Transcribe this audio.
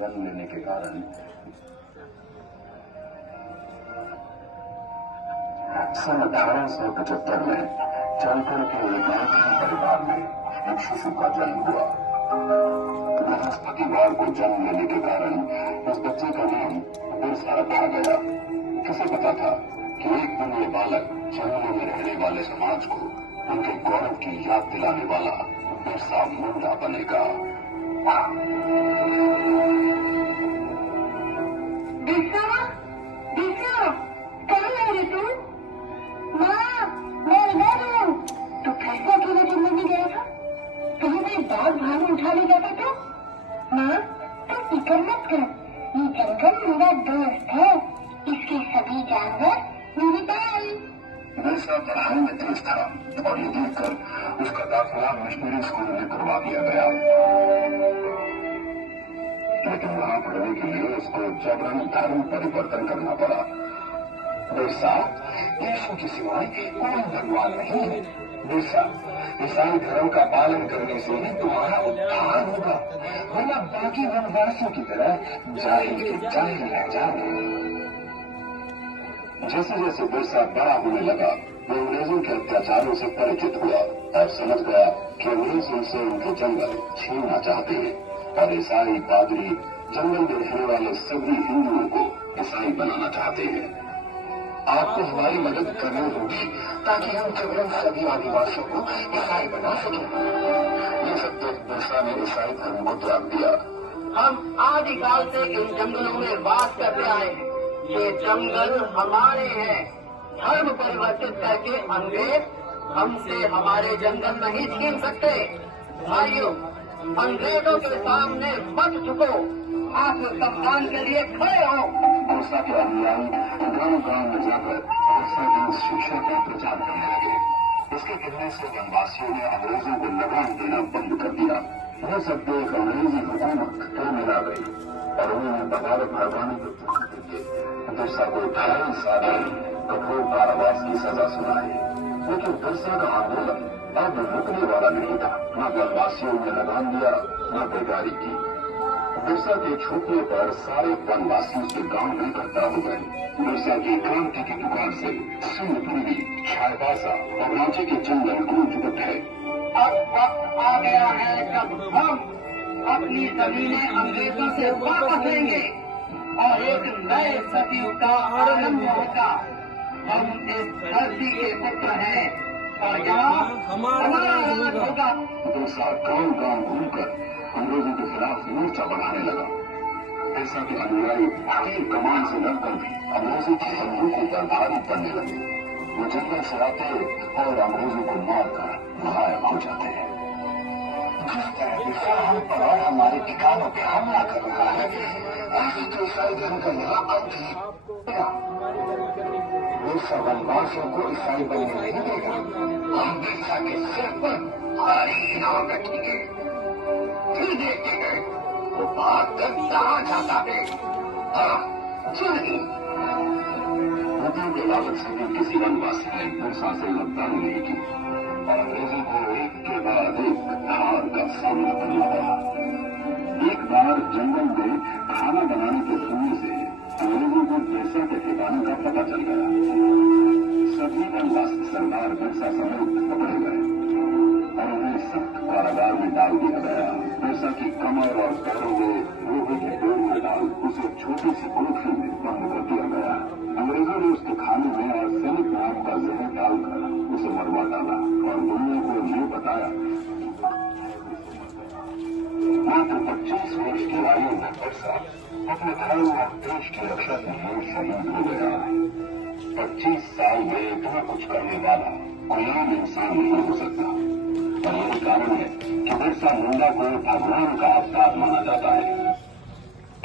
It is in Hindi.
जन्म लेने के कारण सन 1875 में जयपुर के एक मैथिल परिवार में एक शिशु का जन्म हुआ। बृहस्पतिवार को जन्म लेने के कारण उस बच्चे का नाम बिरसा रखा गया। किसे पता था कि एक दिन ये बालक जंगलों में रहने वाले समाज को उनके गौरव की याद दिलाने वाला बिरसा मुंडा बनेगा। बिरसा, बिरसा, कहाँ है रे तू? माँ, मैं इधर हूँ। तू फिर से अकेले जंगल में गया था? कहीं मैं बाघ भालू उठा ले जाता तो? माँ, तू फिक्र मत कर। ये जंगल मेरा दोस्त है। इसके सभी जानवर मेरे भाई। बिरसा पढ़ाई में तेज था और ये देखकर उसका दाखिला मिशनरी स्कूल में करवा दिया गया, लेकिन वहां पढ़ने के लिए उसको जबरन धर्म परिवर्तन करना पड़ा। बिरसा, यीशु के सिवाय कोई भगवान नहीं है। बिरसा, ईसाई धर्म का पालन करने से ही तुम्हारा उद्धार होगा, वरना बाकी वनवासियों की तरह जाहिल के जाहिल रह जाओगे। जैसे जैसे बिरसा बड़ा होने लगा, वो अंग्रेजों के अत्याचारों से परिचित हुआ और समझ गया कि अंग्रेज उनसे उनके जंगल छीनना चाहते हैं और ईसाई पादरी जंगल में रहने वाले सभी हिंदुओं को ईसाई बनाना चाहते हैं। आपको हमारी मदद करनी होगी ताकि हम जंगल सभी आदिवासियों को ईसाई बना सकें। ये सब देख बिरसा ने ईसाई धर्म को त्याग दिया। हम आदिकाल से इन जंगलों में वास करते आए हैं। ये जंगल हमारे हैं। धर्म परिवर्तित करके अंग्रेज हमसे हमारे जंगल नहीं छीन सकते। भाइयों, अंग्रेजों के सामने मत झुको, आत्म सम्मान के लिए खड़े हो। बिरसा के अनुयायी गांव गांव में जाकर बिरसा की इस शिक्षा का प्रचार करने लगे। इसके कहने से वनवासियों ने अंग्रेजों को लगाम देना बंद कर दिया। वह सब देख अंग्रेजी हुकूमत फिर मिला गई और उन्होंने बगावत भरवाने के बिरसा को 2.5 साल कठोर कारावास की सजा सुनाई। लेकिन बिरसा का आंदोलन अब रुकने वाला नहीं था। न वनवासियों ने लगाम दिया, न बेगारी की। बिरसा के छूटने पर सारे वनवासी उसके गांव में इकट्ठा हो गए। बिरसा की क्रांति की दुकान से सिंहपुरी, छायबासा और रांची के जंगल गूंज उठे। अब वक्त आ गया है जब हम अपनी जमीनें अंग्रेजों से वापस लेंगे और एक नए सतयुग का आरंभ होगा। हम इस धरती के पुत्र हैं और यहाँ हमारा राज होगा। बिरसा गांव गांव घूमकर अंग्रेजों के खिलाफ मोर्चा बढ़ाने लगा। बिरसा के अनुयायी तीर कमान से लड़कर भी अंग्रेजों की बंदूकों पर भारी पड़ने लगे। वो जंगल से आते और अंग्रेजों को मारकर घायल हो जाते हैं। जिस तरह बिरसा हम पर और हमारे ठिकानों पे हमला कर रहा है, ऐसी तो ईसाई धर्म का यहाँ अंत ही बिरसा वनवासियों को ईसाई बनने नहीं देगा। हम बिरसा के सिर पर भारी नाम रखेंगे। फिर देखते हैं वो बात तक कहाँ जाता है। नहीं, रुपयों के लालच से भी किसी वनवासी ने बिरसा से गद्दारी नहीं की और अंग्रेजों को एक के बाद एक हार का सामना करना पड़ा। एक बार जंगल में खाना बनाने के सुनने से अंग्रेजों को बिरसा के ठिकाने का पता चल गया। सभी वनवासी सरदार बिरसा समेत पकड़े गए और उन्हें सख्त कारागार में डाल दिया गया। बिरसा की कमर और पैरों में लोहे के डोर में डाल उसे छोटी सी कोठरी में बंद कर दिया गया। अंग्रेजों ने उसके खाने में आर्सेनिक नाम का जहर डालकर उसे मरवा डाला और दुनिया को ये बताया। मात्र 25 वर्ष की आयु में बिरसा अपने धर्म और देश की रक्षा के लिए शहीद हो गया। 25 साल में इतना कुछ करने वाला कोई आम इंसान नहीं हो सकता और यही कारण है कि बिरसा मुंडा को भगवान का अवतार माना जाता है।